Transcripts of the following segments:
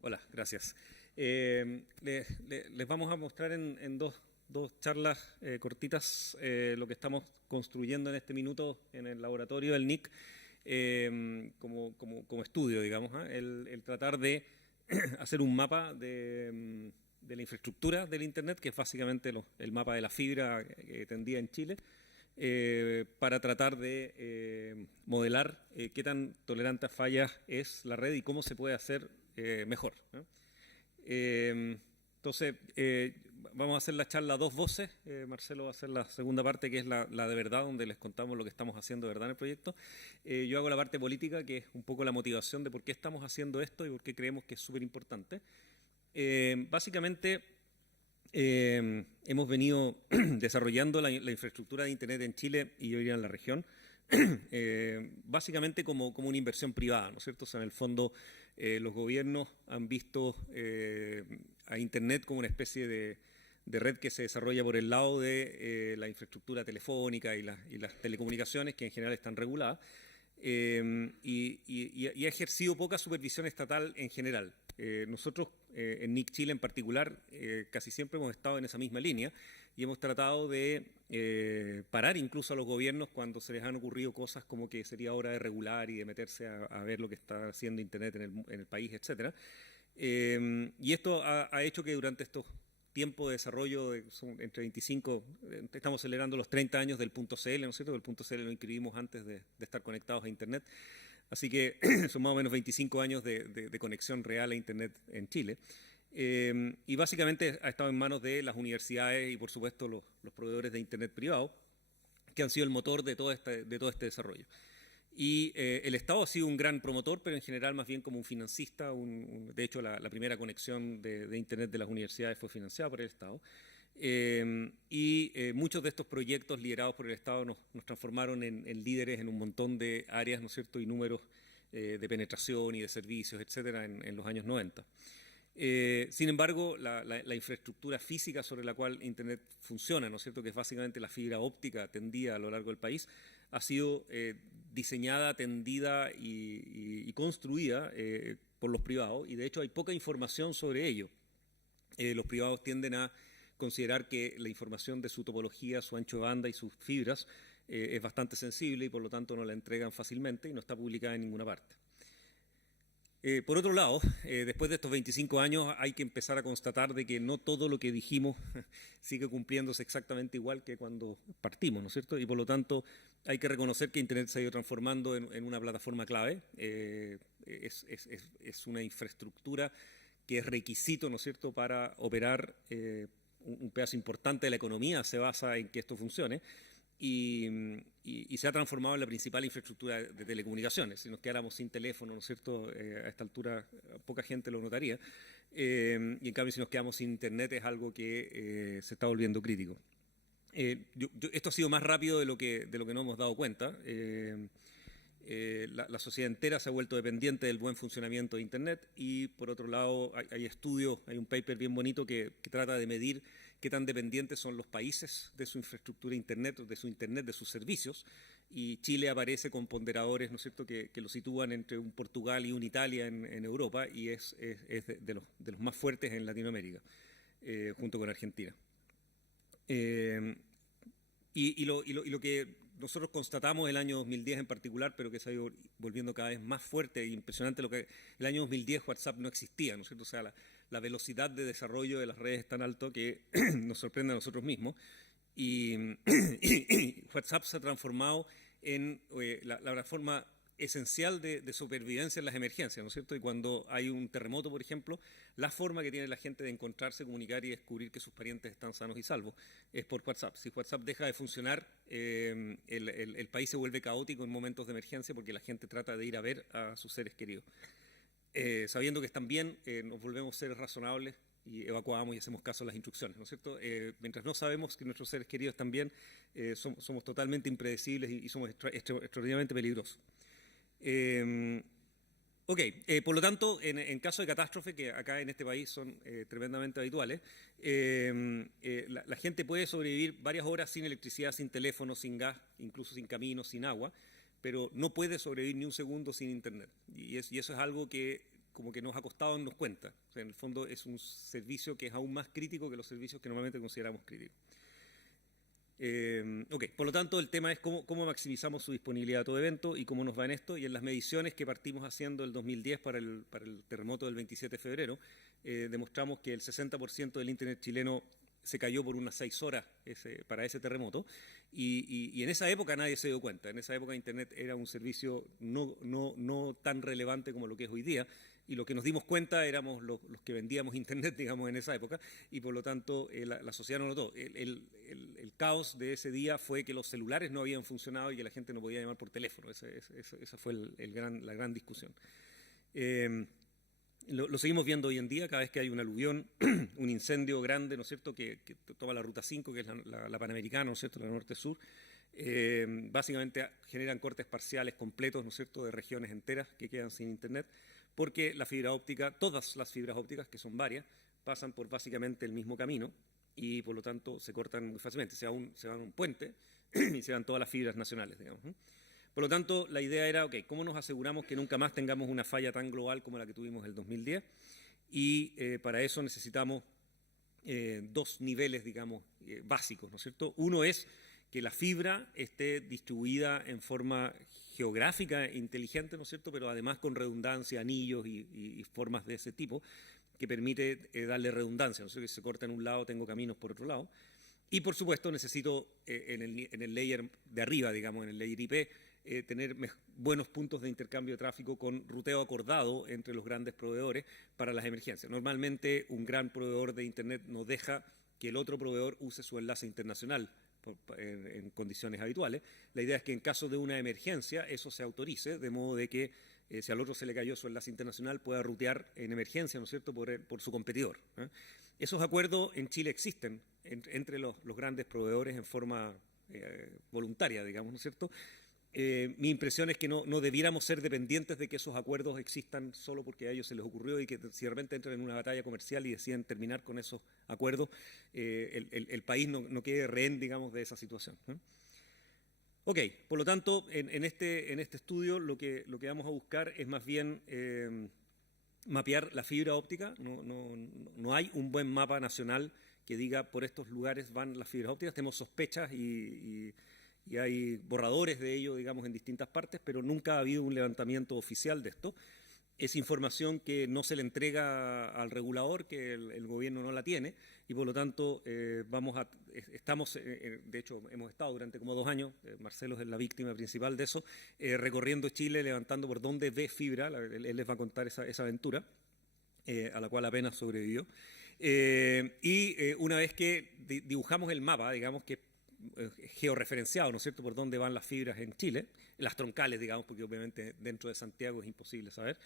Hola, gracias. Les vamos a mostrar en dos charlas cortitas lo que estamos construyendo en este minuto en el laboratorio del NIC como estudio, digamos, ¿ah? El tratar de hacer un mapa de la infraestructura del Internet, que es básicamente el mapa de la fibra tendida en Chile, para tratar de modelar qué tan tolerante a fallas es la red y cómo se puede hacer mejor, ¿no? Entonces, vamos a hacer la charla a dos voces. Marcelo va a hacer la segunda parte, que es la de verdad, donde les contamos lo que estamos haciendo de verdad en el proyecto. Yo hago la parte política, que es un poco la motivación de por qué estamos haciendo esto y por qué creemos que es súper importante. Básicamente, hemos venido desarrollando la infraestructura de Internet en Chile y hoy día en la región, básicamente como una inversión privada, ¿no es cierto? O sea, en el fondo, los gobiernos han visto a Internet como una especie de red que se desarrolla por el lado de la infraestructura telefónica y las telecomunicaciones, que en general están reguladas, y ha ejercido poca supervisión estatal en general. Nosotros, en NIC Chile en particular, casi siempre hemos estado en esa misma línea y hemos tratado de parar incluso a los gobiernos cuando se les han ocurrido cosas como que sería hora de regular y de meterse a ver lo que está haciendo Internet en el país, etcétera. Y esto ha hecho que durante estos tiempo de desarrollo, entre 25, estamos celebrando los 30 años del .cl, ¿no es cierto? El .cl lo inscribimos antes de estar conectados a Internet. Así que son más o menos 25 años de conexión real a Internet en Chile. Y básicamente ha estado en manos de las universidades y, por supuesto, los proveedores de Internet privado, que han sido el motor de todo este desarrollo. Y el Estado ha sido un gran promotor, pero en general más bien como un financista. De hecho, la primera conexión de Internet de las universidades fue financiada por el Estado. Muchos de estos proyectos liderados por el Estado nos transformaron en líderes en un montón de áreas, ¿no es cierto?, y números de penetración y de servicios, etcétera, en los años 90. Sin embargo, la infraestructura física sobre la cual Internet funciona, ¿no es cierto?, que es básicamente la fibra óptica tendida a lo largo del país, ha sido diseñada, tendida y construida por los privados, y de hecho hay poca información sobre ello. Los privados tienden a considerar que la información de su topología, su ancho de banda y sus fibras es bastante sensible y por lo tanto no la entregan fácilmente y no está publicada en ninguna parte. Por otro lado, después de estos 25 años hay que empezar a constatar de que no todo lo que dijimos sigue cumpliéndose exactamente igual que cuando partimos, ¿no es cierto? Y por lo tanto hay que reconocer que Internet se ha ido transformando en una plataforma clave. Es una infraestructura que es requisito, ¿no es cierto?, para operar un pedazo importante de la economía, se basa en que esto funcione. Y se ha transformado en la principal infraestructura de telecomunicaciones. Si nos quedáramos sin teléfono, ¿no es cierto?, a esta altura poca gente lo notaría. Y en cambio, si nos quedamos sin Internet es algo que se está volviendo crítico. Esto ha sido más rápido de lo que no hemos dado cuenta. La sociedad entera se ha vuelto dependiente del buen funcionamiento de Internet y, por otro lado, hay estudios, hay un paper bien bonito que trata de medir qué tan dependientes son los países de su infraestructura Internet, de sus servicios, y Chile aparece con ponderadores, ¿no es cierto?, que lo sitúan entre un Portugal y un Italia en Europa y es de los más fuertes en Latinoamérica, junto con Argentina. Lo que nosotros constatamos el año 2010 en particular, pero que se ha ido volviendo cada vez más fuerte e impresionante, lo que el año 2010 WhatsApp no existía, ¿no es cierto? O sea, la velocidad de desarrollo de las redes es tan alto que nos sorprende a nosotros mismos. Y WhatsApp se ha transformado en la plataforma esencial de supervivencia en las emergencias, ¿no es cierto? Y cuando hay un terremoto, por ejemplo, la forma que tiene la gente de encontrarse, comunicar y descubrir que sus parientes están sanos y salvos es por WhatsApp. Si WhatsApp deja de funcionar, el país se vuelve caótico en momentos de emergencia porque la gente trata de ir a ver a sus seres queridos. Sabiendo que están bien, nos volvemos seres razonables y evacuamos y hacemos caso a las instrucciones, ¿no es cierto? Mientras no sabemos que nuestros seres queridos están bien, somos totalmente impredecibles y somos extraordinariamente peligrosos. Por lo tanto, en caso de catástrofe, que acá en este país son tremendamente habituales, la gente puede sobrevivir varias horas sin electricidad, sin teléfono, sin gas, incluso sin camino, sin agua, pero no puede sobrevivir ni un segundo sin Internet. Y eso es algo que como que nos ha costado darnos cuenta. O sea, en el fondo es un servicio que es aún más crítico que los servicios que normalmente consideramos críticos. Por lo tanto, el tema es cómo maximizamos su disponibilidad a todo evento y cómo nos va en esto. Y en las mediciones que partimos haciendo el 2010 para el terremoto del 27 de febrero, demostramos que el 60% del Internet chileno se cayó por unas 6 horas para ese terremoto. Y en esa época nadie se dio cuenta. En esa época Internet era un servicio no tan relevante como lo que es hoy día. Y lo que nos dimos cuenta éramos los que vendíamos Internet, digamos, en esa época, y por lo tanto la sociedad no notó. El caos de ese día fue que los celulares no habían funcionado y que la gente no podía llamar por teléfono. Esa fue la gran discusión. Lo seguimos viendo hoy en día, cada vez que hay un aluvión, un incendio grande, ¿no es cierto?, que toma la Ruta 5, que es la Panamericana, ¿no es cierto?, la norte-sur. Básicamente generan cortes parciales completos, ¿no es cierto?, de regiones enteras que quedan sin Internet, porque la fibra óptica, todas las fibras ópticas, que son varias, pasan por básicamente el mismo camino y por lo tanto se cortan muy fácilmente. Se va un puente y se van todas las fibras nacionales, digamos. Por lo tanto, la idea era, ¿cómo nos aseguramos que nunca más tengamos una falla tan global como la que tuvimos en el 2010? Y para eso necesitamos dos niveles, digamos, básicos, ¿no es cierto? Uno es que la fibra esté distribuida en forma geográfica inteligente, ¿no es cierto?, pero además con redundancia, anillos y formas de ese tipo, que permite darle redundancia, no sé, que se corta en un lado, tengo caminos por otro lado. Y por supuesto necesito en el layer de arriba, digamos, en el layer IP, tener buenos puntos de intercambio de tráfico con ruteo acordado entre los grandes proveedores para las emergencias. Normalmente un gran proveedor de Internet no deja que el otro proveedor use su enlace internacional en condiciones habituales. La idea es que en caso de una emergencia eso se autorice, de modo de que si al otro se le cayó su enlace internacional pueda rutear en emergencia, ¿no es cierto?, por su competidor. Esos acuerdos en Chile existen entre los grandes proveedores en forma voluntaria, digamos, ¿no es cierto? Mi impresión es que no debiéramos ser dependientes de que esos acuerdos existan solo porque a ellos se les ocurrió y que si de repente entran en una batalla comercial y deciden terminar con esos acuerdos, el país no quede rehén, digamos, de esa situación. Por lo tanto, en este estudio lo que vamos a buscar es más bien mapear la fibra óptica. No hay un buen mapa nacional que diga por estos lugares van las fibras ópticas. Tenemos sospechas y hay borradores de ello, digamos, en distintas partes, pero nunca ha habido un levantamiento oficial de esto. Es información que no se le entrega al regulador, que el gobierno no la tiene, y por lo tanto de hecho hemos estado durante como 2 años, Marcelo es la víctima principal de eso, recorriendo Chile, levantando por dónde ve fibra, él les va a contar esa aventura, a la cual apenas sobrevivió. Una vez que dibujamos el mapa, digamos que georreferenciado, ¿no es cierto?, por dónde van las fibras en Chile, las troncales, digamos, porque obviamente dentro de Santiago es imposible saber.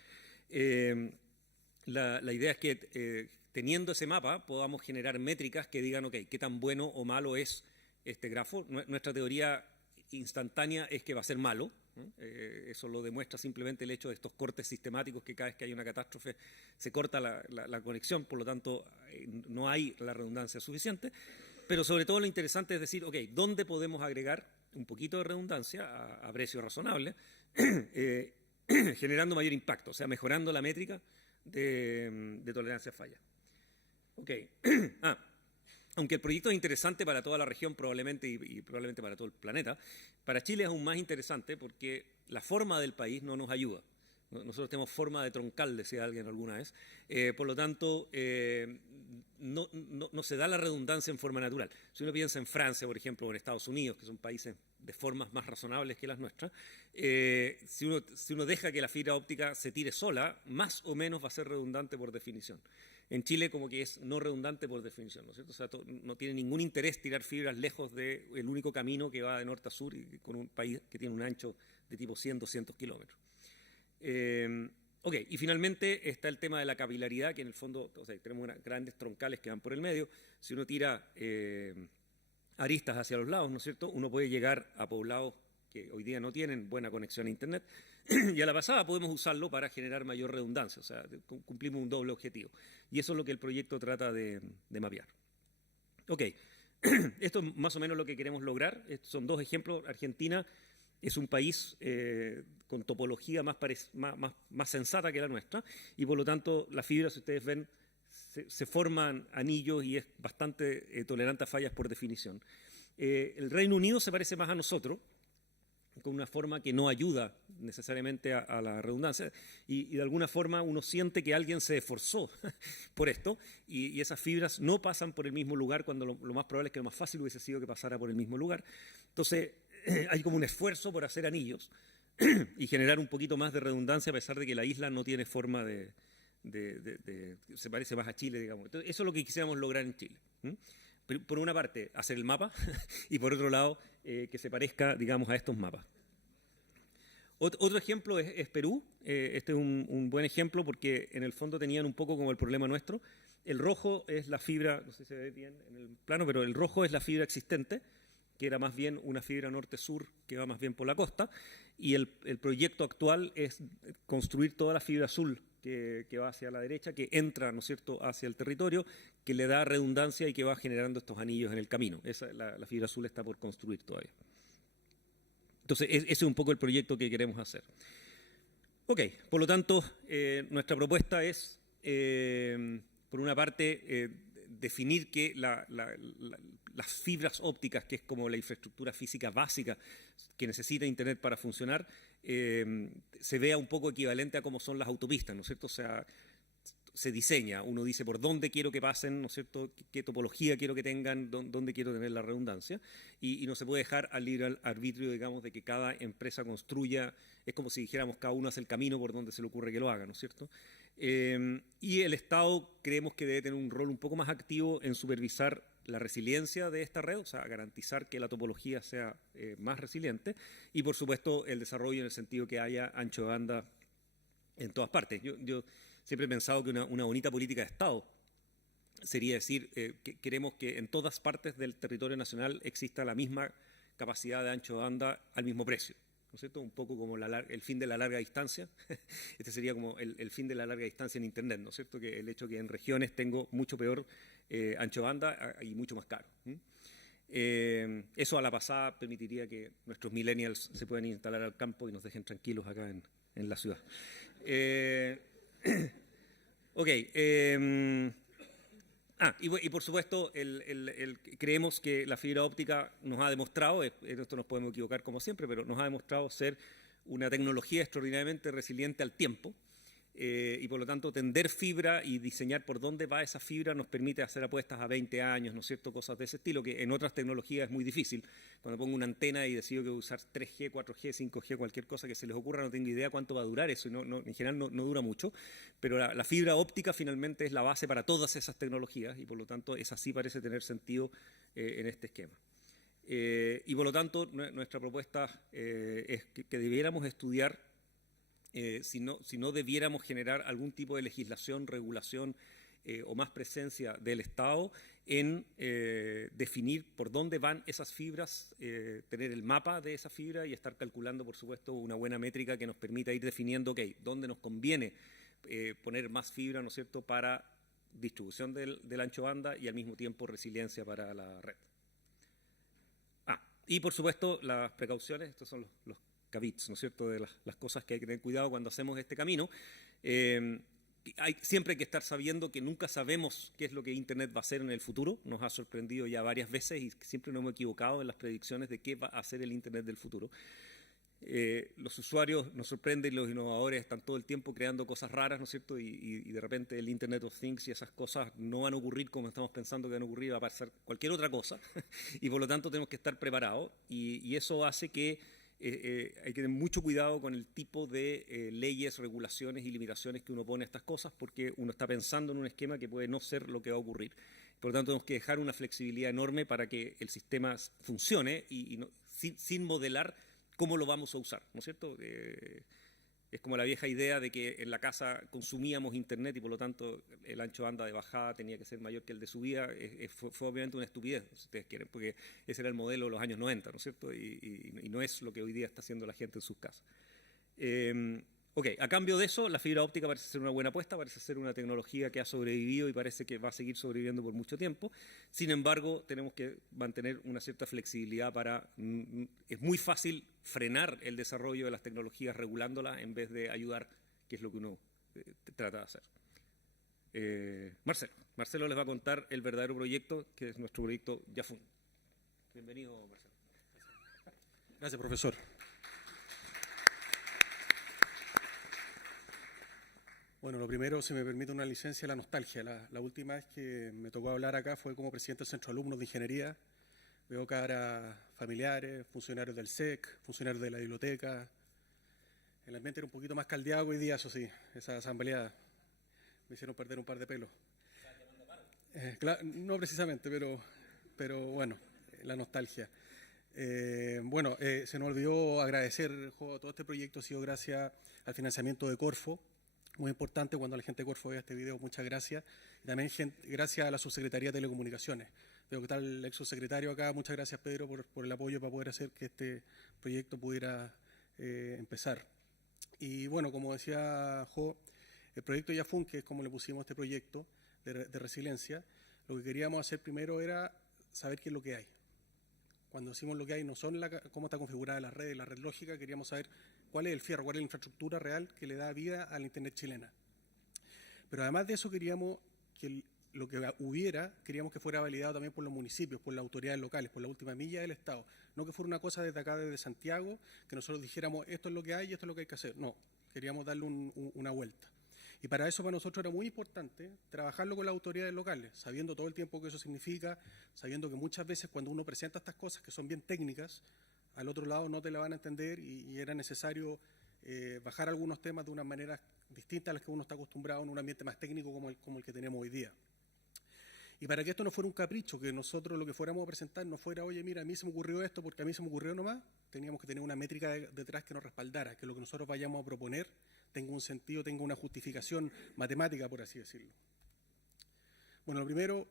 La idea es que teniendo ese mapa podamos generar métricas que digan, qué tan bueno o malo es este grafo. Nuestra teoría instantánea es que va a ser malo. Eso lo demuestra simplemente el hecho de estos cortes sistemáticos, que cada vez que hay una catástrofe se corta la conexión, por lo tanto no hay la redundancia suficiente. Pero sobre todo lo interesante es decir, ¿dónde podemos agregar un poquito de redundancia a precio razonable, generando mayor impacto, o sea, mejorando la métrica de tolerancia a falla? Aunque el proyecto es interesante para toda la región probablemente y probablemente para todo el planeta, para Chile es aún más interesante porque la forma del país no nos ayuda. Nosotros tenemos forma de troncal, decía alguien alguna vez, por lo tanto no se da la redundancia en forma natural. Si uno piensa en Francia, por ejemplo, o en Estados Unidos, que son países de formas más razonables que las nuestras, si uno deja que la fibra óptica se tire sola, más o menos va a ser redundante por definición. En Chile como que es no redundante por definición, ¿no es cierto? O sea, no tiene ningún interés tirar fibras lejos del único camino que va de norte a sur y con un país que tiene un ancho de tipo 100, 200 kilómetros. Y finalmente está el tema de la capilaridad, que en el fondo tenemos grandes troncales que van por el medio. Si uno tira aristas hacia los lados, ¿no es cierto?, uno puede llegar a poblados que hoy día no tienen buena conexión a Internet, y a la pasada podemos usarlo para generar mayor redundancia, o sea, cumplimos un doble objetivo. Y eso es lo que el proyecto trata de mapear. Esto es más o menos lo que queremos lograr. Estos son 2 ejemplos. Argentina es un país con topología más sensata que la nuestra, y por lo tanto la fibra, si ustedes ven, se forman anillos y es bastante tolerante a fallas por definición. El Reino Unido se parece más a nosotros, con una forma que no ayuda necesariamente a la redundancia, y de alguna forma uno siente que alguien se esforzó por esto, y esas fibras no pasan por el mismo lugar, cuando lo más probable es que lo más fácil hubiese sido que pasara por el mismo lugar. Entonces hay como un esfuerzo por hacer anillos y generar un poquito más de redundancia, a pesar de que la isla no tiene forma se parece más a Chile, digamos. Entonces, eso es lo que quisiéramos lograr en Chile. Por una parte, hacer el mapa, y por otro lado, que se parezca, digamos, a estos mapas. Otro ejemplo es Perú. Este es un buen ejemplo porque en el fondo tenían un poco como el problema nuestro. El rojo es la fibra, no sé si se ve bien en el plano, pero el rojo es la fibra existente, que era más bien una fibra norte-sur que va más bien por la costa, y el proyecto actual es construir toda la fibra azul que va hacia la derecha, que entra, ¿no es cierto?, hacia el territorio, que le da redundancia y que va generando estos anillos en el camino. La fibra azul está por construir todavía. Entonces, ese es un poco el proyecto que queremos hacer. Ok, por lo tanto, nuestra propuesta es, por una parte, definir que las fibras ópticas, que es como la infraestructura física básica que necesita Internet para funcionar, se vea un poco equivalente a cómo son las autopistas, ¿no es cierto? O sea, se diseña, uno dice por dónde quiero que pasen, ¿no es cierto?, qué topología quiero que tengan, dónde quiero tener la redundancia, y no se puede dejar al libre arbitrio, digamos, de que cada empresa construya, es como si dijéramos cada uno hace el camino por donde se le ocurre que lo haga, ¿no es cierto? Y el Estado creemos que debe tener un rol un poco más activo en supervisar la resiliencia de esta red, o sea, garantizar que la topología sea más resiliente, y por supuesto el desarrollo en el sentido que haya ancho de banda en todas partes. Yo siempre he pensado que una bonita política de Estado sería decir que queremos que en todas partes del territorio nacional exista la misma capacidad de ancho de banda al mismo precio, ¿no es cierto? Un poco como el fin de la larga distancia. Este sería como el fin de la larga distancia en Internet, ¿no es cierto? Que el hecho que en regiones tengo mucho peor ancho de banda y mucho más caro. Eso a la pasada permitiría que nuestros millennials se puedan instalar al campo y nos dejen tranquilos acá en la ciudad. Ok. Y por supuesto, creemos que la fibra óptica nos ha demostrado, en esto nos podemos equivocar como siempre, pero nos ha demostrado ser una tecnología extraordinariamente resiliente al tiempo, y por lo tanto tender fibra y diseñar por dónde va esa fibra nos permite hacer apuestas a 20 años, ¿no es cierto?, cosas de ese estilo, que en otras tecnologías es muy difícil. Cuando pongo una antena y decido que voy a usar 3G, 4G, 5G, cualquier cosa que se les ocurra, no tengo idea cuánto va a durar eso, y en general no dura mucho, pero la fibra óptica finalmente es la base para todas esas tecnologías, y por lo tanto esa sí parece tener sentido en este esquema. Y por lo tanto nuestra propuesta es que debiéramos estudiar si no debiéramos generar algún tipo de legislación, regulación o más presencia del Estado en definir por dónde van esas fibras, tener el mapa de esa fibra y estar calculando, por supuesto, una buena métrica que nos permita ir definiendo, ok, dónde nos conviene poner más fibra, ¿no es cierto?, para distribución del ancho banda y al mismo tiempo resiliencia para la red. Y por supuesto, las precauciones, estos son los cabits, ¿no es cierto?, de las cosas que hay que tener cuidado cuando hacemos este camino. Siempre hay que estar sabiendo que nunca sabemos qué es lo que Internet va a hacer en el futuro. Nos ha sorprendido ya varias veces y siempre nos hemos equivocado en las predicciones de qué va a hacer el Internet del futuro. Los usuarios nos sorprenden, los innovadores están todo el tiempo creando cosas raras, ¿no es cierto? Y de repente el Internet of Things y esas cosas no van a ocurrir como estamos pensando que van a ocurrir, va a pasar cualquier otra cosa. Y por lo tanto tenemos que estar preparados, y eso hace que hay que tener mucho cuidado con el tipo de leyes, regulaciones y limitaciones que uno pone a estas cosas, porque uno está pensando en un esquema que puede no ser lo que va a ocurrir. Por lo tanto, tenemos que dejar una flexibilidad enorme para que el sistema funcione sin modelar cómo lo vamos a usar, ¿no es cierto? Es como la vieja idea de que en la casa consumíamos Internet y por lo tanto el ancho banda de bajada tenía que ser mayor que el de subida. Fue obviamente una estupidez, si ustedes quieren, porque ese era el modelo de los años 90, ¿no es cierto? Y no es lo que hoy día está haciendo la gente en sus casas. Ok, a cambio de eso, la fibra óptica parece ser una buena apuesta, parece ser una tecnología que ha sobrevivido y parece que va a seguir sobreviviendo por mucho tiempo. Sin embargo, tenemos que mantener una cierta flexibilidad para... es muy fácil frenar el desarrollo de las tecnologías regulándolas en vez de ayudar, que es lo que uno trata de hacer. Marcelo les va a contar el verdadero proyecto, que es nuestro proyecto Yafun. Bienvenido, Marcelo. Gracias, profesor. Bueno, lo primero, si me permite una licencia, la nostalgia. La última vez que me tocó hablar acá fue como presidente del Centro de Alumnos de Ingeniería. Veo caras familiares, funcionarios del SEC, funcionarios de la biblioteca. El ambiente era un poquito más caldeado hoy día, eso sí. Esa asamblea me hicieron perder un par de pelos. No precisamente, pero bueno, la nostalgia. Se nos olvidó agradecer, todo este proyecto ha sido gracias al financiamiento de Corfo. Muy importante, cuando la gente de Corfo vea este video, muchas gracias. Y también gracias a la Subsecretaría de Telecomunicaciones. Veo que está el ex subsecretario acá. Muchas gracias, Pedro, por el apoyo para poder hacer que este proyecto pudiera empezar. Y bueno, como decía Jo, el proyecto Yafun, que es como le pusimos a este proyecto de resiliencia, lo que queríamos hacer primero era saber qué es lo que hay. Cuando decimos lo que hay, no son cómo está configurada la red lógica, queríamos saber cuál es el fierro, cuál es la infraestructura real que le da vida a la Internet chilena. Pero además de eso queríamos que lo que hubiera, queríamos que fuera validado también por los municipios, por las autoridades locales, por la última milla del Estado. No que fuera una cosa desde acá, desde Santiago, que nosotros dijéramos esto es lo que hay y esto es lo que hay que hacer. No, queríamos darle una vuelta. Y para eso para nosotros era muy importante trabajarlo con las autoridades locales, sabiendo todo el tiempo que eso significa, sabiendo que muchas veces cuando uno presenta estas cosas que son bien técnicas, al otro lado no te la van a entender y era necesario bajar algunos temas de una manera distinta a las que uno está acostumbrado en un ambiente más técnico como el que tenemos hoy día. Y para que esto no fuera un capricho, que nosotros lo que fuéramos a presentar no fuera, oye, mira, a mí se me ocurrió esto porque a mí se me ocurrió nomás, teníamos que tener una métrica detrás que nos respaldara, que lo que nosotros vayamos a proponer tenga un sentido, tenga una justificación matemática, por así decirlo. Bueno, lo primero,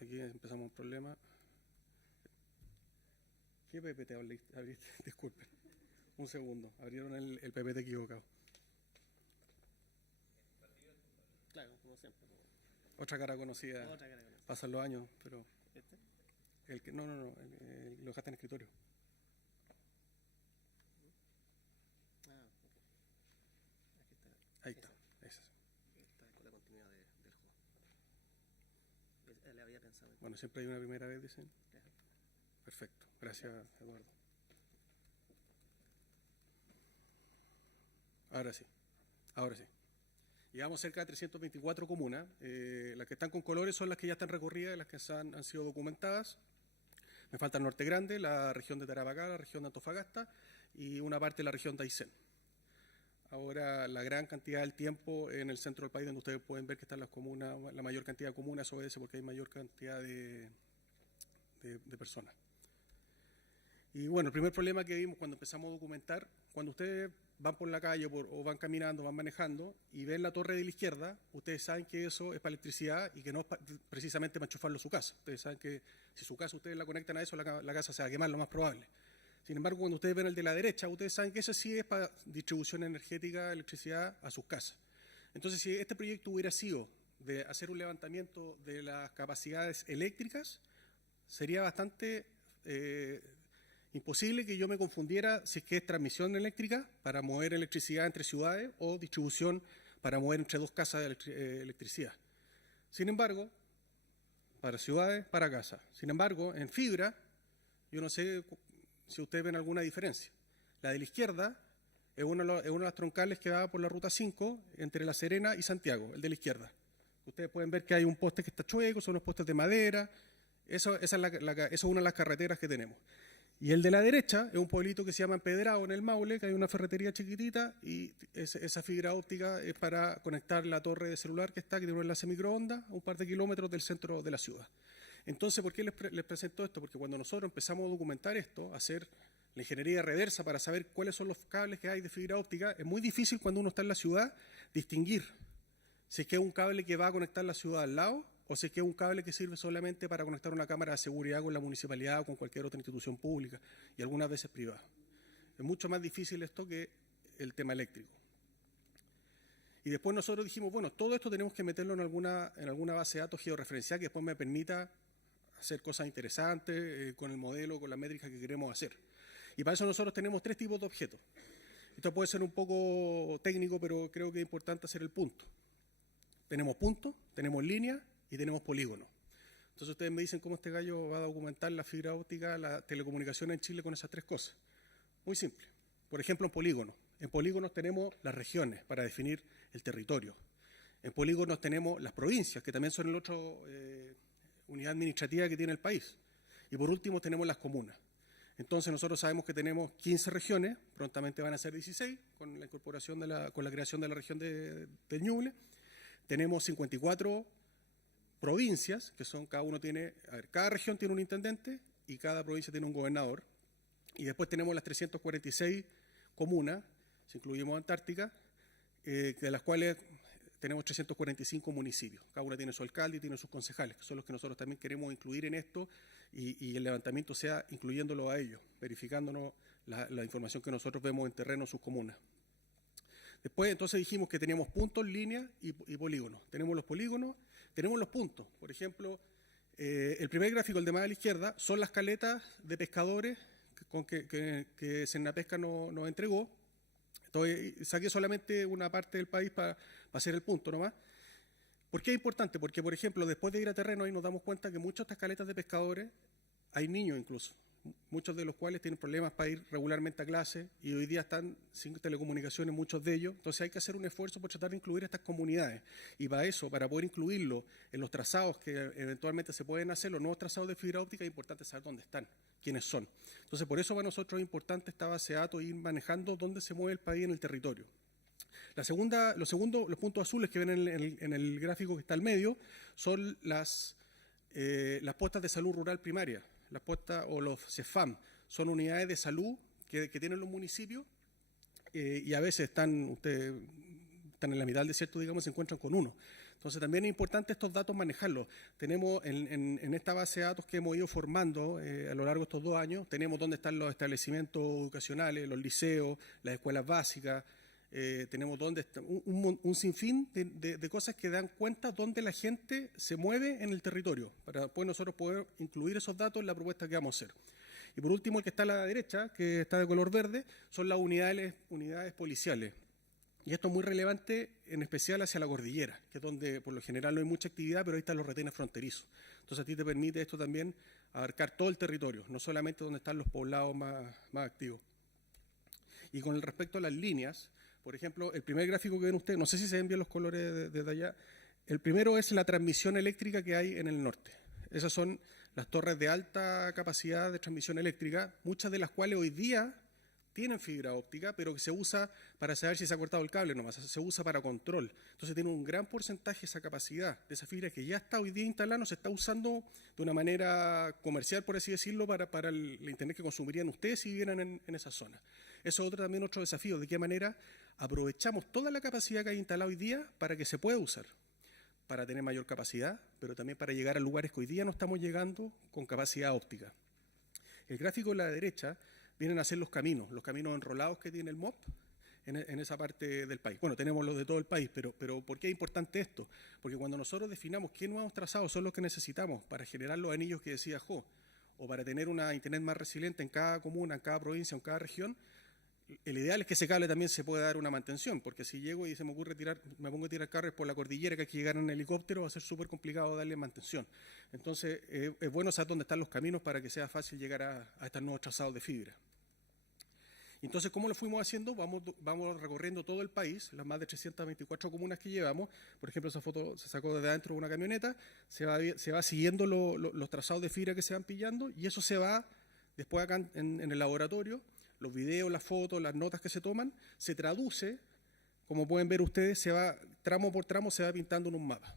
aquí empezamos un problema. ¿Qué PPT abriste? Disculpen, un segundo, abrieron el PPT equivocado. Claro, como siempre. Otra cara conocida. Pasan los años, pero... ¿Este? No, lo dejaste en escritorio. Ahí está, esa. Está con la continuidad del juego. Le había pensado. Bueno, siempre hay una primera vez, dicen. Perfecto, gracias, Eduardo. Ahora sí. Llevamos cerca de 324 comunas. Las que están con colores son las que ya están recorridas, las que han sido documentadas. Me falta el Norte Grande, la región de Tarapacá, la región de Antofagasta y una parte de la región de Aysén. Ahora, la gran cantidad del tiempo en el centro del país, donde ustedes pueden ver que están las comunas, la mayor cantidad de comunas obedece porque hay mayor cantidad de personas. Y bueno, el primer problema que vimos cuando empezamos a documentar, cuando ustedes van por la calle o van caminando, van manejando y ven la torre de la izquierda, ustedes saben que eso es para electricidad y que no es precisamente para enchufarlo a su casa. Ustedes saben que si su casa ustedes la conectan a eso, la casa se va a quemar, lo más probable. Sin embargo, cuando ustedes ven el de la derecha, ustedes saben que eso sí es para distribución energética de electricidad a sus casas. Entonces, si este proyecto hubiera sido de hacer un levantamiento de las capacidades eléctricas, sería bastante imposible que yo me confundiera si es que es transmisión eléctrica para mover electricidad entre ciudades o distribución para mover entre dos casas de electricidad. Sin embargo, para ciudades, para casas. Sin embargo, en fibra, yo no sé si ustedes ven alguna diferencia. La de la izquierda es una de las troncales que va por la ruta 5 entre La Serena y Santiago, el de la izquierda. Ustedes pueden ver que hay un poste que está chueco, son unos postes de madera. Esa es una de las carreteras que tenemos. Y el de la derecha es un pueblito que se llama Empedrado, en el Maule, que hay una ferretería chiquitita y esa fibra óptica es para conectar la torre de celular que tiene un enlace microondas a un par de kilómetros del centro de la ciudad. Entonces, ¿por qué les presento esto? Porque cuando nosotros empezamos a documentar esto, a hacer la ingeniería reversa para saber cuáles son los cables que hay de fibra óptica, es muy difícil cuando uno está en la ciudad distinguir si es que es un cable que va a conectar la ciudad al lado o si es que es un cable que sirve solamente para conectar una cámara de seguridad con la municipalidad o con cualquier otra institución pública y algunas veces privada. Es mucho más difícil esto que el tema eléctrico. Y después nosotros dijimos, bueno, todo esto tenemos que meterlo en alguna base de datos georreferencial que después me permita hacer cosas interesantes con el modelo, con la métrica que queremos hacer. Y para eso nosotros tenemos 3 tipos de objetos. Esto puede ser un poco técnico, pero creo que es importante hacer el punto. Tenemos puntos, tenemos líneas y tenemos polígonos. Entonces ustedes me dicen cómo este gallo va a documentar la fibra óptica, la telecomunicación en Chile con esas 3 cosas. Muy simple. Por ejemplo, en polígonos. En polígonos tenemos las regiones para definir el territorio. En polígonos tenemos las provincias, que también son la otra unidad administrativa que tiene el país. Y por último tenemos las comunas. Entonces nosotros sabemos que tenemos 15 regiones, prontamente van a ser 16, con la incorporación con la creación de la región de Ñuble. Tenemos 54 provincias, que son, cada uno tiene, cada región tiene un intendente y cada provincia tiene un gobernador. Y después tenemos las 346 comunas, si incluimos Antártica, de las cuales tenemos 345 municipios. Cada una tiene su alcalde y tiene sus concejales, que son los que nosotros también queremos incluir en esto y el levantamiento sea incluyéndolo a ellos, verificándonos la información que nosotros vemos en terreno en sus comunas. Después entonces dijimos que teníamos puntos, líneas y polígonos. Tenemos los polígonos, tenemos los puntos. Por ejemplo, el primer gráfico, el de más a la izquierda, son las caletas de pescadores que Senapesca nos entregó. Entonces saqué solamente una parte del país para hacer el punto nomás. ¿Por qué es importante? Porque, por ejemplo, después de ir a terreno ahí nos damos cuenta que muchas de estas caletas de pescadores, hay niños incluso, muchos de los cuales tienen problemas para ir regularmente a clase y hoy día están sin telecomunicaciones muchos de ellos. Entonces hay que hacer un esfuerzo por tratar de incluir a estas comunidades. Y para eso, para poder incluirlo en los trazados que eventualmente se pueden hacer, los nuevos trazados de fibra óptica, es importante saber dónde están, quiénes son. Entonces por eso para nosotros es importante esta base de datos, ir manejando dónde se mueve el país en el territorio. Los puntos azules que ven en el gráfico que está al medio son las puestas de salud rural primaria, las puestas o los CEFAM, son unidades de salud que tienen los municipios y a veces están en la mitad del desierto, digamos, se encuentran con uno. Entonces también es importante estos datos manejarlos. Tenemos en esta base de datos que hemos ido formando a lo largo de estos 2 años, tenemos dónde están los establecimientos educacionales, los liceos, las escuelas básicas. Tenemos un sinfín de cosas que dan cuenta dónde la gente se mueve en el territorio, para después nosotros poder incluir esos datos en la propuesta que vamos a hacer. Y por último, el que está a la derecha, que está de color verde, son las unidades policiales. Y esto es muy relevante, en especial hacia la cordillera, que es donde por lo general no hay mucha actividad, pero ahí están los retenes fronterizos. Entonces a ti te permite esto también abarcar todo el territorio, no solamente donde están los poblados más activos. Y con respecto a las líneas, por ejemplo, el primer gráfico que ven ustedes, no sé si se ven bien los colores desde allá, el primero es la transmisión eléctrica que hay en el norte. Esas son las torres de alta capacidad de transmisión eléctrica, muchas de las cuales hoy día tienen fibra óptica, pero que se usa para saber si se ha cortado el cable nomás, se usa para control. Entonces tiene un gran porcentaje esa capacidad de esa fibra que ya está hoy día instalada, no se está usando de una manera comercial, por así decirlo, para el internet que consumirían ustedes si vivieran en esa zona. Eso es también otro desafío, de qué manera aprovechamos toda la capacidad que hay instalada hoy día para que se pueda usar, para tener mayor capacidad, pero también para llegar a lugares que hoy día no estamos llegando con capacidad óptica. El gráfico de la derecha vienen a ser los caminos enrolados que tiene el MOP en esa parte del país. Bueno, tenemos los de todo el país, pero ¿por qué es importante esto? Porque cuando nosotros definamos qué nuevos trazados son los que necesitamos para generar los anillos que decía Jo, o para tener una internet más resiliente en cada comuna, en cada provincia, en cada región, el ideal es que ese cable también se pueda dar una mantención, porque si llego y se me ocurre me pongo a tirar cables por la cordillera que hay que llegar en helicóptero, va a ser súper complicado darle mantención. Entonces, es bueno saber dónde están los caminos para que sea fácil llegar a estos nuevos trazados de fibra. Entonces, ¿cómo lo fuimos haciendo? Vamos recorriendo todo el país, las más de 324 comunas que llevamos. Por ejemplo, esa foto se sacó desde adentro de una camioneta, se va siguiendo los trazados de fibra que se van pillando y eso se va después acá en el laboratorio. Los videos, las fotos, las notas que se toman, se traduce, como pueden ver ustedes, se va tramo por tramo, se va pintando en un mapa,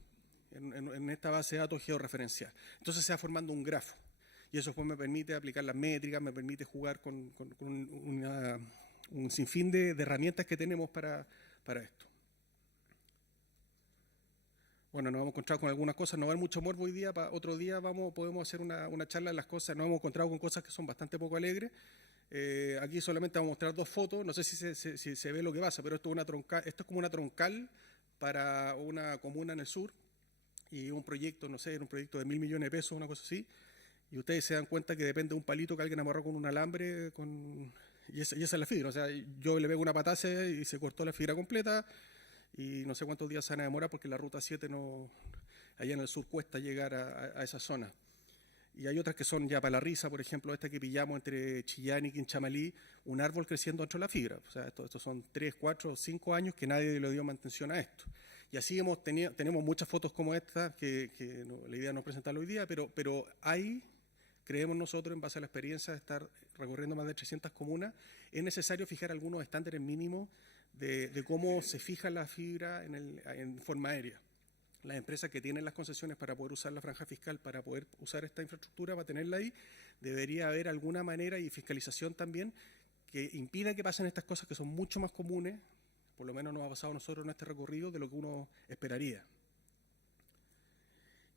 en esta base de datos georreferencial. Entonces se va formando un grafo, y eso después me permite aplicar las métricas, me permite jugar con un sinfín de herramientas que tenemos para esto. Bueno, nos hemos encontrado con algunas cosas, no va a haber mucho morbo hoy día, otro día podemos hacer una charla de las cosas, nos hemos encontrado con cosas que son bastante poco alegres. Aquí solamente vamos a mostrar dos fotos, no sé si se ve lo que pasa, pero esto es como una troncal para una comuna en el sur y un proyecto, no sé, era un proyecto de 1.000 millones de pesos, una cosa así, y ustedes se dan cuenta que depende de un palito que alguien amarró con un alambre y esa es la fibra. O sea, yo le pego una pataza y se cortó la fibra completa y no sé cuántos días se van a demorar porque la ruta 7 no, allá en el sur cuesta llegar a esa zona. Y hay otras que son ya para la risa, por ejemplo, esta que pillamos entre Chillán y Quinchamalí, un árbol creciendo dentro de la fibra. O sea, estos son 3, 4, 5 años que nadie le dio mantención a esto. Y así tenemos muchas fotos como esta, que no, la idea no es presentarlo hoy día, pero hay, creemos nosotros, en base a la experiencia de estar recorriendo más de 300 comunas, es necesario fijar algunos estándares mínimos de cómo se fija la fibra en forma aérea. Las empresas que tienen las concesiones para poder usar la franja fiscal, para poder usar esta infraestructura, para tenerla ahí, debería haber alguna manera y fiscalización también que impida que pasen estas cosas que son mucho más comunes, por lo menos nos ha pasado a nosotros en este recorrido, de lo que uno esperaría.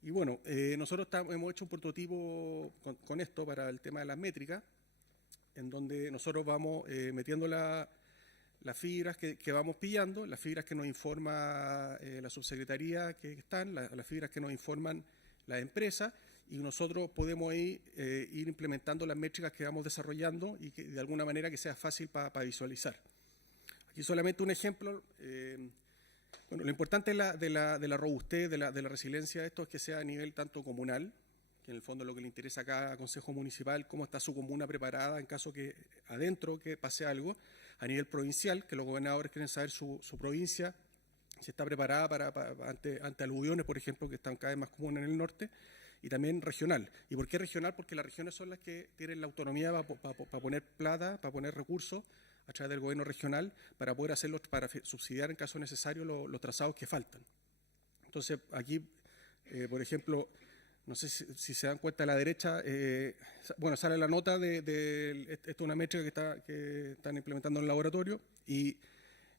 Y bueno, nosotros hemos hecho un prototipo con esto para el tema de las métricas, en donde nosotros vamos metiendo las fibras que vamos pillando, las fibras que nos informa la subsecretaría que están, las fibras que nos informan las empresas, y nosotros podemos ir implementando las métricas que vamos desarrollando y que de alguna manera que sea fácil para visualizar. Aquí solamente un ejemplo. Bueno, lo importante de la robustez, de la resiliencia de esto es que sea a nivel tanto comunal, que en el fondo es lo que le interesa a cada consejo municipal, cómo está su comuna preparada en caso que adentro que pase algo, a nivel provincial, que los gobernadores quieren saber su provincia, si está preparada ante aluviones, por ejemplo, que están cada vez más comunes en el norte, y también regional. ¿Y por qué regional? Porque las regiones son las que tienen la autonomía para poner plata, para poner recursos a través del gobierno regional, para poder hacerlos, para subsidiar en caso necesario los trazados que faltan. Entonces, aquí, por ejemplo, no sé si se dan cuenta a la derecha, bueno, sale la nota esto es una métrica que están implementando en el laboratorio, y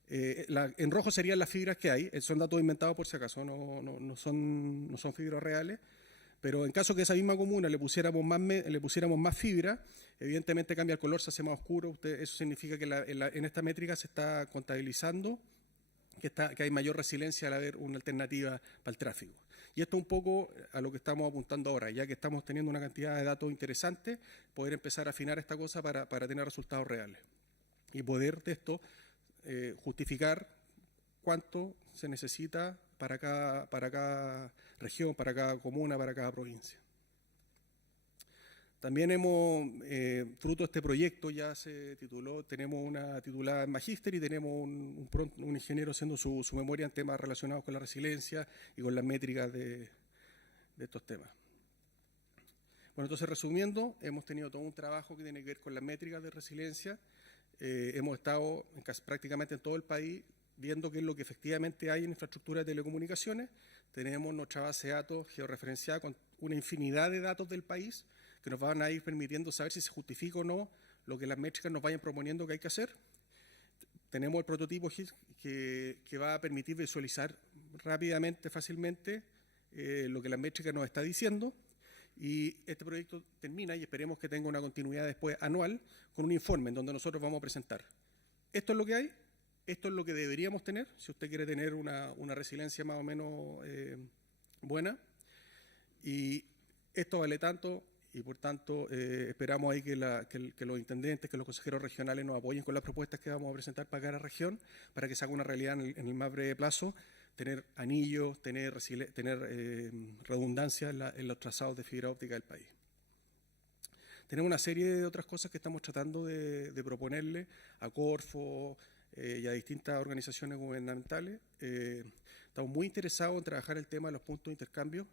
en rojo serían las fibras que hay, son datos inventados por si acaso, no son fibras reales, pero en caso que a esa misma comuna le pusiéramos más fibra, evidentemente cambia el color, se hace más oscuro. Eso significa que en esta métrica se está contabilizando que hay mayor resiliencia al haber una alternativa para el tráfico. Y esto es un poco a lo que estamos apuntando ahora, ya que estamos teniendo una cantidad de datos interesantes, poder empezar a afinar esta cosa para tener resultados reales. Y poder de esto justificar cuánto se necesita para cada región, para cada comuna, para cada provincia. También fruto de este proyecto, ya se tituló, tenemos una titulada en Magíster y tenemos un ingeniero haciendo su memoria en temas relacionados con la resiliencia y con las métricas de estos temas. Bueno, entonces resumiendo, hemos tenido todo un trabajo que tiene que ver con las métricas de resiliencia. Hemos estado prácticamente en todo el país viendo qué es lo que efectivamente hay en infraestructura de telecomunicaciones. Tenemos nuestra base de datos georreferenciada con una infinidad de datos del país que nos van a ir permitiendo saber si se justifica o no lo que las métricas nos vayan proponiendo que hay que hacer. Tenemos el prototipo que va a permitir visualizar rápidamente, fácilmente, lo que las métricas nos está diciendo. Y este proyecto termina, y esperemos que tenga una continuidad después anual, con un informe en donde nosotros vamos a presentar. Esto es lo que hay, esto es lo que deberíamos tener, si usted quiere tener una resiliencia más o menos buena. Y esto vale tanto, y por tanto esperamos ahí que los intendentes, que los consejeros regionales nos apoyen con las propuestas que vamos a presentar para cada región, para que se haga una realidad en el más breve plazo, tener anillos, tener redundancia en los trazados de fibra óptica del país. Tenemos una serie de otras cosas que estamos tratando de proponerle a Corfo y a distintas organizaciones gubernamentales. Estamos muy interesados en trabajar el tema de los puntos de intercambio.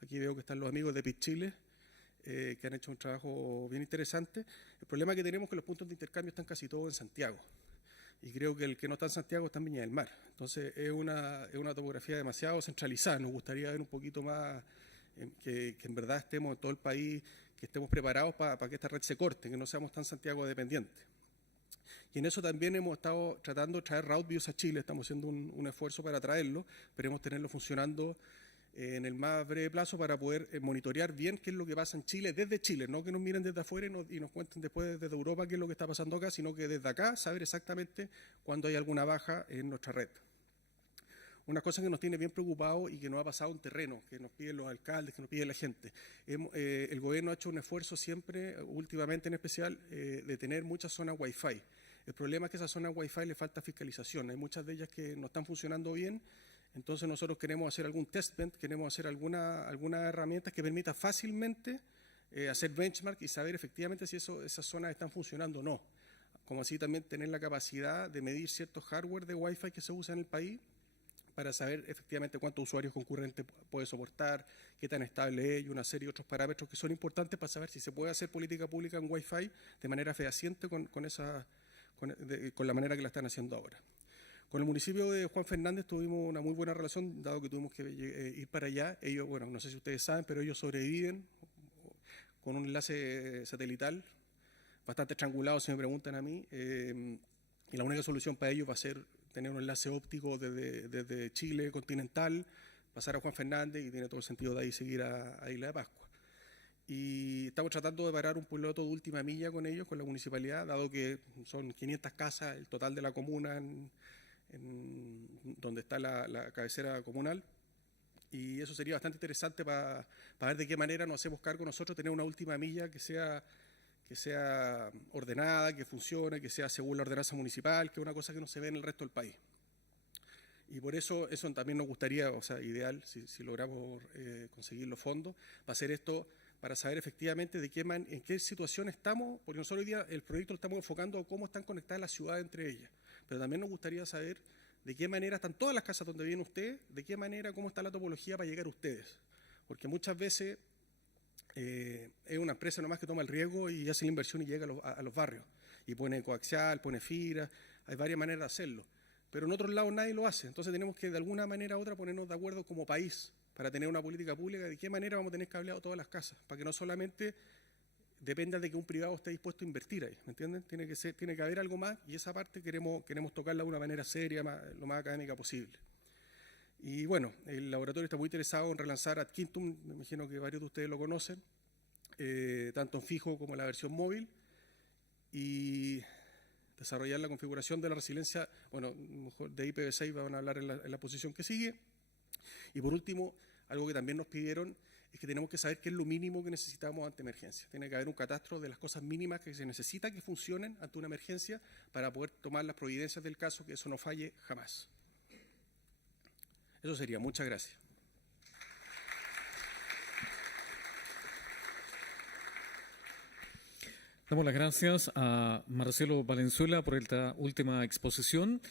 Aquí veo que están los amigos de PIC Chile, que han hecho un trabajo bien interesante. El problema que tenemos es que los puntos de intercambio están casi todos en Santiago. Y creo que el que no está en Santiago está en Viña del Mar. Entonces es una topografía demasiado centralizada. Nos gustaría ver un poquito más que en verdad estemos en todo el país, que estemos preparados para que esta red se corte, que no seamos tan Santiago dependientes. Y en eso también hemos estado tratando de traer Route Views a Chile. Estamos haciendo un esfuerzo para traerlo. Esperemos tenerlo funcionando en el más breve plazo para poder monitorear bien qué es lo que pasa en Chile, desde Chile, no que nos miren desde afuera y nos cuenten después desde Europa qué es lo que está pasando acá, sino que desde acá saber exactamente cuándo hay alguna baja en nuestra red. Una cosa que nos tiene bien preocupados y que nos ha pasado en terreno, que nos piden los alcaldes, que nos pide la gente. El gobierno ha hecho un esfuerzo siempre, últimamente en especial, de tener muchas zonas Wi-Fi. El problema es que a esas zonas Wi-Fi le falta fiscalización. Hay muchas de ellas que no están funcionando bien. Entonces nosotros queremos hacer algún testbed, queremos hacer alguna herramienta que permita fácilmente hacer benchmark y saber efectivamente si esas zonas están funcionando o no. Como así también tener la capacidad de medir ciertos hardware de Wi-Fi que se usa en el país para saber efectivamente cuántos usuarios concurrentes puede soportar, qué tan estable es y una serie de otros parámetros que son importantes para saber si se puede hacer política pública en Wi-Fi de manera fehaciente con la manera que la están haciendo ahora. Con el municipio de Juan Fernández tuvimos una muy buena relación, dado que tuvimos que ir para allá. Ellos, bueno, no sé si ustedes saben, pero ellos sobreviven con un enlace satelital bastante estrangulado, si me preguntan a mí. Y la única solución para ellos va a ser tener un enlace óptico desde Chile continental, pasar a Juan Fernández y tiene todo el sentido de ahí seguir a Isla de Pascua. Y estamos tratando de parar un piloto de última milla con ellos, con la municipalidad, dado que son 500 casas el total de la comuna donde está la cabecera comunal. Y eso sería bastante interesante para ver de qué manera nos hacemos cargo nosotros, tener una última milla que sea ordenada, que funcione, que sea según la ordenanza municipal, que es una cosa que no se ve en el resto del país. Y por eso también nos gustaría, o sea, ideal, si logramos conseguir los fondos, para hacer esto, para saber efectivamente en qué situación estamos, porque nosotros hoy día el proyecto lo estamos enfocando a cómo están conectadas las ciudades entre ellas, pero también nos gustaría saber de qué manera están todas las casas donde viven ustedes, de qué manera, cómo está la topología para llegar a ustedes, porque muchas veces es una empresa nomás que toma el riesgo y hace la inversión y llega a los barrios, y pone coaxial, pone fibra, hay varias maneras de hacerlo, pero en otros lados nadie lo hace, entonces tenemos que de alguna manera u otra ponernos de acuerdo como país para tener una política pública de qué manera vamos a tener cableado todas las casas, para que no solamente dependa de que un privado esté dispuesto a invertir ahí, ¿me entienden? Tiene que haber algo más y esa parte queremos tocarla de una manera seria, lo más académica posible. Y bueno, el laboratorio está muy interesado en relanzar Ad Quintum, me imagino que varios de ustedes lo conocen, tanto en fijo como en la versión móvil, y desarrollar la configuración de la resiliencia, bueno, mejor de IPv6 van a hablar en la posición que sigue. Y por último, algo que también nos pidieron es que tenemos que saber qué es lo mínimo que necesitamos ante emergencia. Tiene que haber un catastro de las cosas mínimas que se necesita que funcionen ante una emergencia para poder tomar las providencias del caso, que eso no falle jamás. Eso sería. Muchas gracias. Damos las gracias a Marcelo Valenzuela por esta última exposición.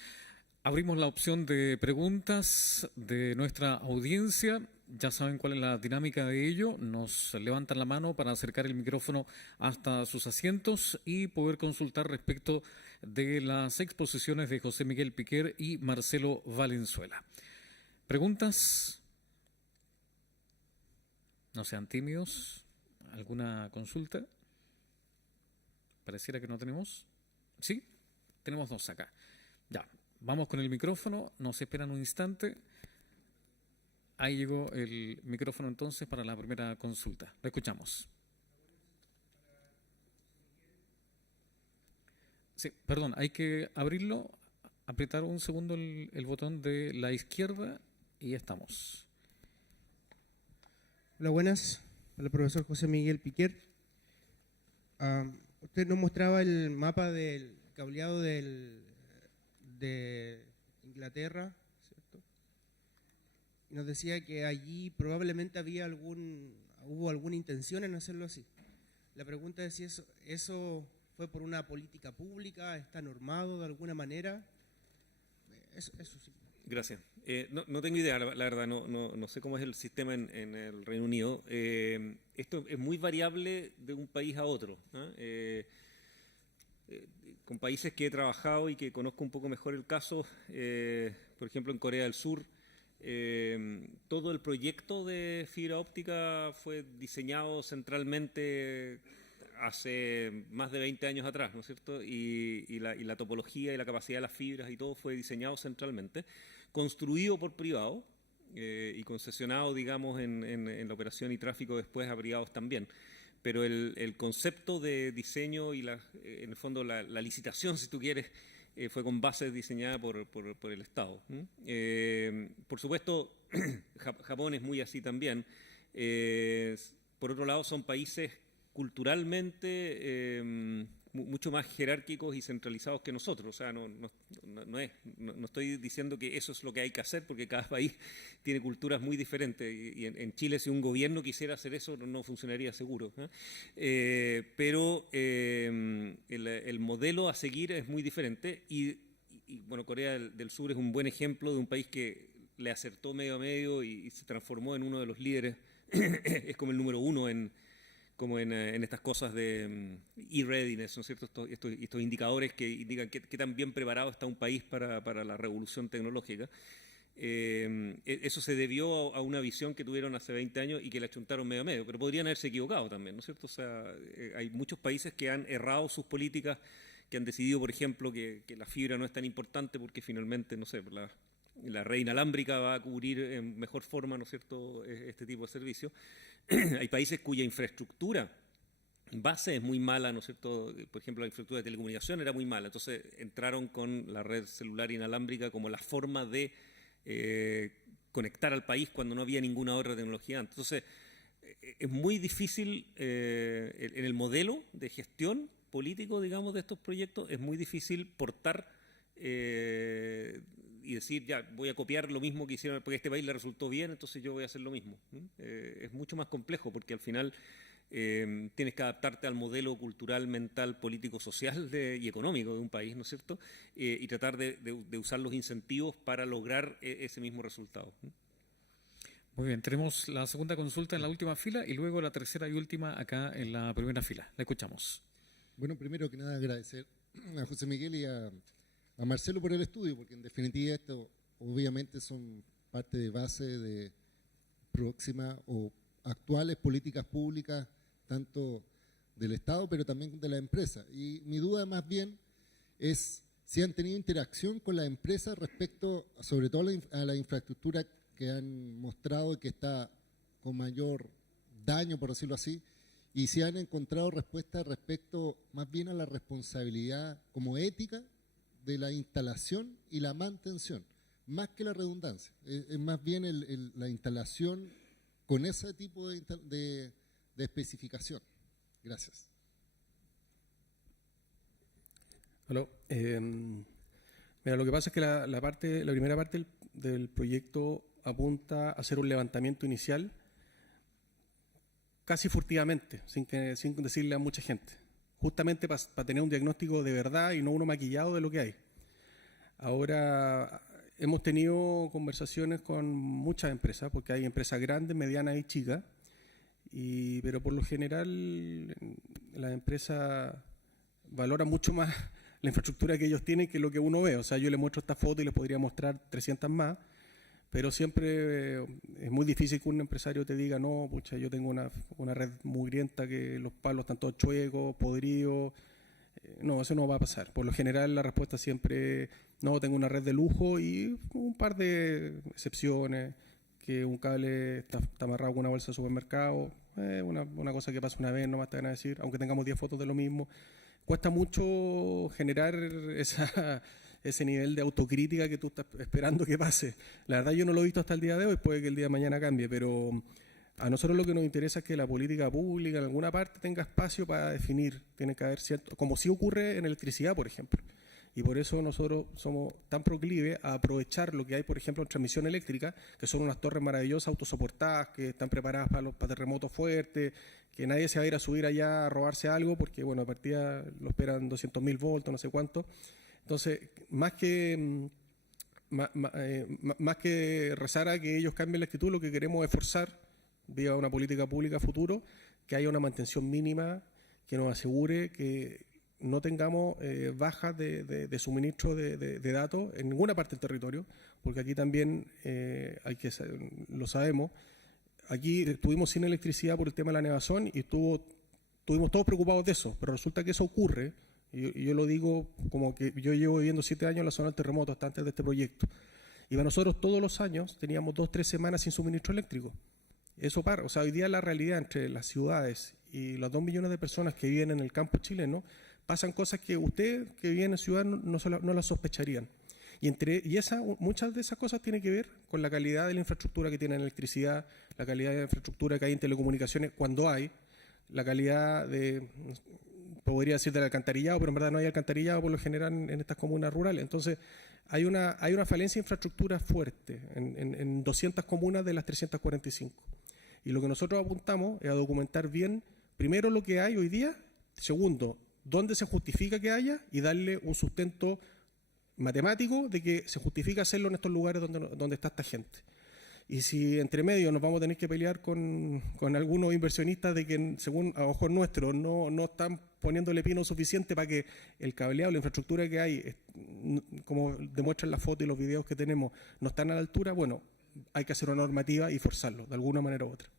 Abrimos la opción de preguntas de nuestra audiencia. Ya saben cuál es la dinámica de ello. Nos levantan la mano para acercar el micrófono hasta sus asientos y poder consultar respecto de las exposiciones de José Miguel Piquer y Marcelo Valenzuela. ¿Preguntas? No sean tímidos. ¿Alguna consulta? Pareciera que no tenemos. ¿Sí? Tenemos dos acá. Ya, vamos con el micrófono. Nos esperan un instante. Ahí llegó el micrófono entonces para la primera consulta. Lo escuchamos. Sí, perdón, hay que abrirlo, apretar un segundo el botón de la izquierda y ya estamos. Hola, buenas. Hola, profesor José Miguel Piquer. Usted nos mostraba el mapa del cableado de Inglaterra, ¿cierto? Y nos decía que allí probablemente hubo alguna intención en hacerlo así. La pregunta es si eso fue por una política pública, está normado de alguna manera. Eso sí. Gracias. No tengo idea, la verdad, no sé cómo es el sistema en el Reino Unido. Esto es muy variable de un país a otro, ¿no? Con países que he trabajado y que conozco un poco mejor el caso, por ejemplo en Corea del Sur, todo el proyecto de fibra óptica fue diseñado centralmente hace más de 20 años atrás, ¿no es cierto? Y la topología y la capacidad de las fibras y todo fue diseñado centralmente, construido por privados, y concesionados, digamos, en la operación y tráfico después abrigados también. Pero el concepto de diseño y en el fondo la licitación, si tú quieres, fue con base diseñada por el Estado. Por supuesto, Japón es muy así también. Por otro lado, son países culturalmente mucho más jerárquicos y centralizados que nosotros. O sea, no estoy diciendo que eso es lo que hay que hacer, porque cada país tiene culturas muy diferentes. Y en Chile, si un gobierno quisiera hacer eso, no funcionaría seguro. Pero el modelo a seguir es muy diferente. Y bueno, Corea del Sur es un buen ejemplo de un país que le acertó medio a medio y se transformó en uno de los líderes. Es como el número uno en estas cosas de e-readiness, ¿no es cierto? Estos indicadores que indican qué tan bien preparado está un país para la revolución tecnológica. Eso se debió a una visión que tuvieron hace 20 años y que la achuntaron medio a medio, pero podrían haberse equivocado también, ¿no es cierto? O sea, hay muchos países que han errado sus políticas, que han decidido, por ejemplo, que la fibra no es tan importante porque finalmente, no sé, la red inalámbrica va a cubrir en mejor forma, ¿no es cierto?, este tipo de servicios. Hay países cuya infraestructura base es muy mala, ¿no es cierto? Por ejemplo, la infraestructura de telecomunicación era muy mala, entonces entraron con la red celular inalámbrica como la forma de conectar al país cuando no había ninguna otra tecnología antes. Entonces, es muy difícil en el modelo de gestión político, digamos, de estos proyectos, es muy difícil portar y decir, ya, voy a copiar lo mismo que hicieron, porque a este país le resultó bien, entonces yo voy a hacer lo mismo. Es mucho más complejo, porque al final tienes que adaptarte al modelo cultural, mental, político, social y económico de un país, ¿no es cierto? Y tratar de usar los incentivos para lograr ese mismo resultado. Muy bien, tenemos la segunda consulta en la última fila y luego la tercera y última acá en la primera fila. La escuchamos. Bueno, primero que nada agradecer a José Miguel y a Marcelo por el estudio, porque en definitiva esto obviamente son parte de base de próximas o actuales políticas públicas, tanto del Estado, pero también de la empresa. Y mi duda más bien es si han tenido interacción con la empresa respecto, sobre todo a la infraestructura que han mostrado que está con mayor daño, por decirlo así, y si han encontrado respuestas respecto más bien a la responsabilidad como ética de la instalación y la mantención, más que la redundancia. Es más bien la instalación con ese tipo de especificación. Gracias. Hola. Mira, lo que pasa es que la primera parte del proyecto apunta a hacer un levantamiento inicial casi furtivamente, sin decirle a mucha gente, justamente para tener un diagnóstico de verdad y no uno maquillado de lo que hay. Ahora, hemos tenido conversaciones con muchas empresas, porque hay empresas grandes, medianas y chicas, pero por lo general las empresas valoran mucho más la infraestructura que ellos tienen que lo que uno ve. O sea, yo les muestro esta foto y les podría mostrar 300 más, pero siempre es muy difícil que un empresario te diga, no, pucha, yo tengo una red mugrienta que los palos están todos chuecos, podridos. No, eso no va a pasar. Por lo general la respuesta siempre, no, tengo una red de lujo y un par de excepciones, que un cable está amarrado con una bolsa de supermercado, una cosa que pasa una vez, nomás te van a decir, aunque tengamos 10 fotos de lo mismo. Cuesta mucho generar ese nivel de autocrítica que tú estás esperando que pase. La verdad yo no lo he visto hasta el día de hoy, puede que el día de mañana cambie, pero a nosotros lo que nos interesa es que la política pública en alguna parte tenga espacio para definir. Tiene que haber cierto, como sí ocurre en electricidad, por ejemplo. Y por eso nosotros somos tan proclives a aprovechar lo que hay, por ejemplo, en transmisión eléctrica, que son unas torres maravillosas, autosoportadas, que están preparadas para terremotos fuertes, que nadie se va a ir a subir allá a robarse algo, porque, bueno, a partida lo esperan 200.000 voltios, no sé cuánto. Entonces, más que rezar a que ellos cambien la actitud, lo que queremos es forzar, vía una política pública a futuro, que haya una mantención mínima que nos asegure que no tengamos bajas de suministro de datos en ninguna parte del territorio, porque aquí también lo sabemos, aquí estuvimos sin electricidad por el tema de la nevazón y estuvimos todos preocupados de eso, pero resulta que eso ocurre, y yo lo digo como que yo llevo viviendo 7 años en la zona del terremoto hasta antes de este proyecto, Y para nosotros todos los años teníamos 2 o 3 semanas sin suministro eléctrico. Eso para, o sea, hoy día la realidad entre las ciudades y los 2 millones de personas que viven en el campo chileno, pasan cosas que usted que vive en ciudad no las sospecharían. Muchas de esas cosas tienen que ver con la calidad de la infraestructura que tiene en electricidad, la calidad de la infraestructura que hay en telecomunicaciones cuando hay, la calidad podría decir del alcantarillado, pero en verdad no hay alcantarillado por lo general en estas comunas rurales. Entonces, hay una falencia de infraestructura fuerte en 200 comunas de las 345. Y lo que nosotros apuntamos es a documentar bien, primero, lo que hay hoy día, segundo, dónde se justifica que haya y darle un sustento matemático de que se justifica hacerlo en estos lugares donde está esta gente. Y si entre medio nos vamos a tener que pelear con algunos inversionistas de que, según a ojos nuestros, no están poniéndole pino suficiente para que el cableado, la infraestructura que hay, como demuestran las fotos y los videos que tenemos, no están a la altura, bueno, hay que hacer una normativa y forzarlo, de alguna manera u otra.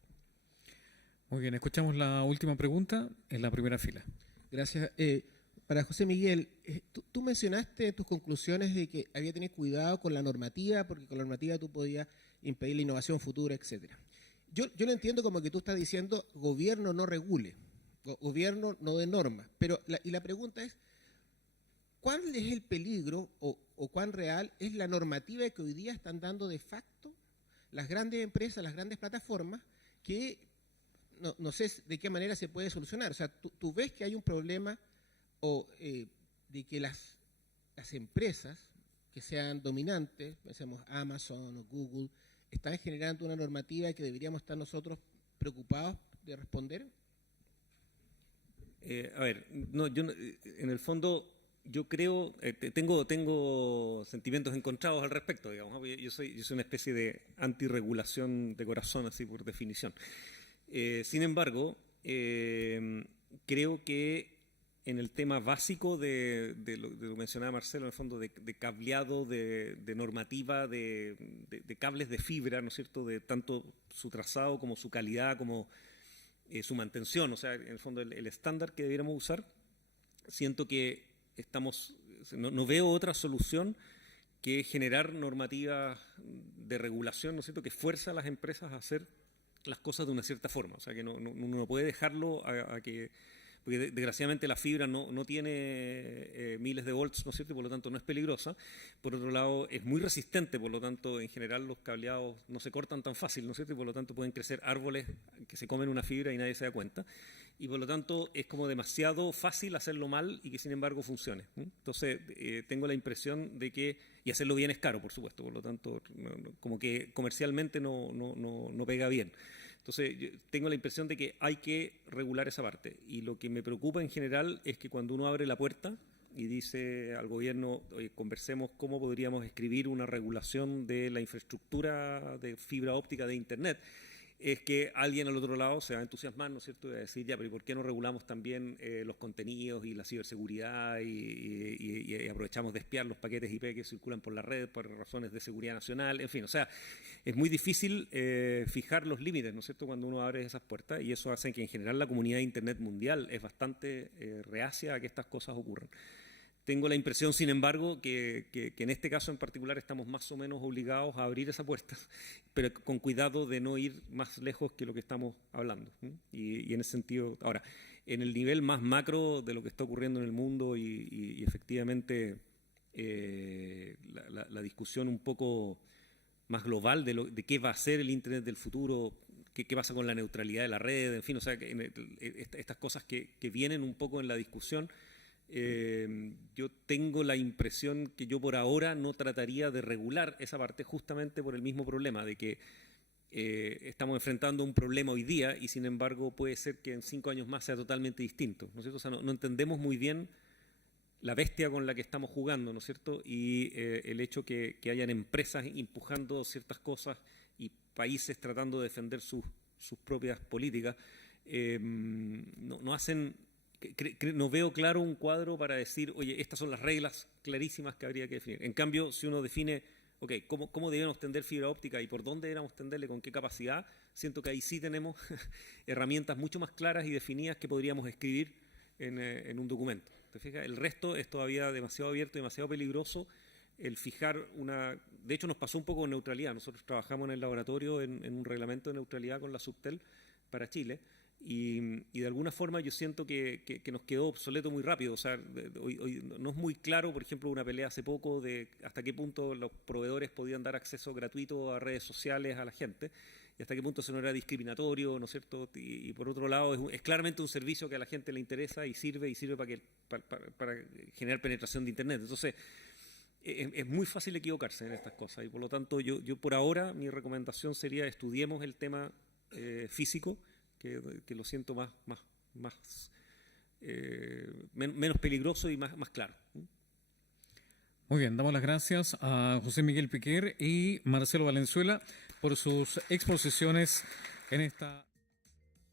Muy bien, escuchamos la última pregunta en la primera fila. Gracias. Para José Miguel, tú mencionaste en tus conclusiones de que había que tener cuidado con la normativa, porque con la normativa tú podías impedir la innovación futura, etcétera. Yo lo entiendo como que tú estás diciendo gobierno no regule, gobierno no dé normas, pero la pregunta es, ¿cuál es el peligro o cuán real es la normativa que hoy día están dando de facto las grandes empresas, las grandes plataformas, que no sé de qué manera se puede solucionar? O sea, tú ves que hay un problema de que las empresas que sean dominantes, pensemos Amazon o Google, están generando una normativa que deberíamos estar nosotros preocupados de responder. En el fondo, yo creo, tengo sentimientos encontrados al respecto, digamos. Yo soy una especie de antirregulación de corazón, así por definición. Sin embargo, creo que en el tema básico de lo que mencionaba Marcelo, en el fondo de cableado, de normativa, de cables de fibra, ¿no es cierto?, de tanto su trazado como su calidad, como su mantención, o sea, en el fondo el estándar que debiéramos usar, siento que no veo otra solución que generar normativas de regulación, ¿no es cierto?, que fuerza a las empresas a hacer las cosas de una cierta forma, o sea, que no puede dejarlo a que... Porque desgraciadamente la fibra no tiene miles de volts, ¿no es cierto?, y por lo tanto no es peligrosa. Por otro lado, es muy resistente, por lo tanto, en general los cableados no se cortan tan fácil, ¿no es cierto?, y por lo tanto pueden crecer árboles que se comen una fibra y nadie se da cuenta. Y por lo tanto es como demasiado fácil hacerlo mal y que sin embargo funcione. Entonces, tengo la impresión de que, y hacerlo bien es caro, por supuesto, por lo tanto, como que comercialmente no pega bien. Entonces, yo tengo la impresión de que hay que regular esa parte. Y lo que me preocupa en general es que cuando uno abre la puerta y dice al gobierno, oye, conversemos cómo podríamos escribir una regulación de la infraestructura de fibra óptica de Internet, es que alguien al otro lado se va a entusiasmar, ¿no es cierto?, y va a decir, ya, pero ¿y por qué no regulamos también los contenidos y la ciberseguridad y aprovechamos de espiar los paquetes IP que circulan por la red por razones de seguridad nacional? En fin, o sea, es muy difícil fijar los límites, ¿no es cierto?, cuando uno abre esas puertas, y eso hace que en general la comunidad de Internet mundial es bastante reacia a que estas cosas ocurran. Tengo la impresión, sin embargo, que en este caso en particular estamos más o menos obligados a abrir esa puerta, pero con cuidado de no ir más lejos que lo que estamos hablando. Y en ese sentido, ahora, en el nivel más macro de lo que está ocurriendo en el mundo y efectivamente la discusión un poco más global de qué va a ser el Internet del futuro, qué pasa con la neutralidad de la red, en fin, o sea, estas cosas que vienen un poco en la discusión. Yo tengo la impresión que yo por ahora no trataría de regular esa parte justamente por el mismo problema de que estamos enfrentando un problema hoy día y sin embargo puede ser que en 5 años más sea totalmente distinto, ¿no es cierto? O sea, no entendemos muy bien la bestia con la que estamos jugando, ¿no es cierto? Y el hecho que hayan empresas empujando ciertas cosas y países tratando de defender sus propias políticas no hacen... No veo claro un cuadro para decir, oye, estas son las reglas clarísimas que habría que definir. En cambio, si uno define, ok, ¿cómo debemos tender fibra óptica y por dónde deberíamos tenderle, con qué capacidad? Siento que ahí sí tenemos herramientas mucho más claras y definidas que podríamos escribir en un documento. ¿Te fijas? El resto es todavía demasiado abierto, demasiado peligroso el fijar una... De hecho, nos pasó un poco con neutralidad. Nosotros trabajamos en el laboratorio en un reglamento de neutralidad con la Subtel para Chile, y de alguna forma yo siento que nos quedó obsoleto muy rápido. O sea, hoy no es muy claro, por ejemplo, una pelea hace poco de hasta qué punto los proveedores podían dar acceso gratuito a redes sociales a la gente, y hasta qué punto eso no era discriminatorio, ¿no es cierto? Y por otro lado, es claramente un servicio que a la gente le interesa y sirve para generar penetración de Internet. Entonces, es muy fácil equivocarse en estas cosas, y por lo tanto yo por ahora mi recomendación sería estudiemos el tema físico, que lo siento menos peligroso y más claro. Muy bien, damos las gracias a José Miguel Piquer y Marcelo Valenzuela por sus exposiciones en esta...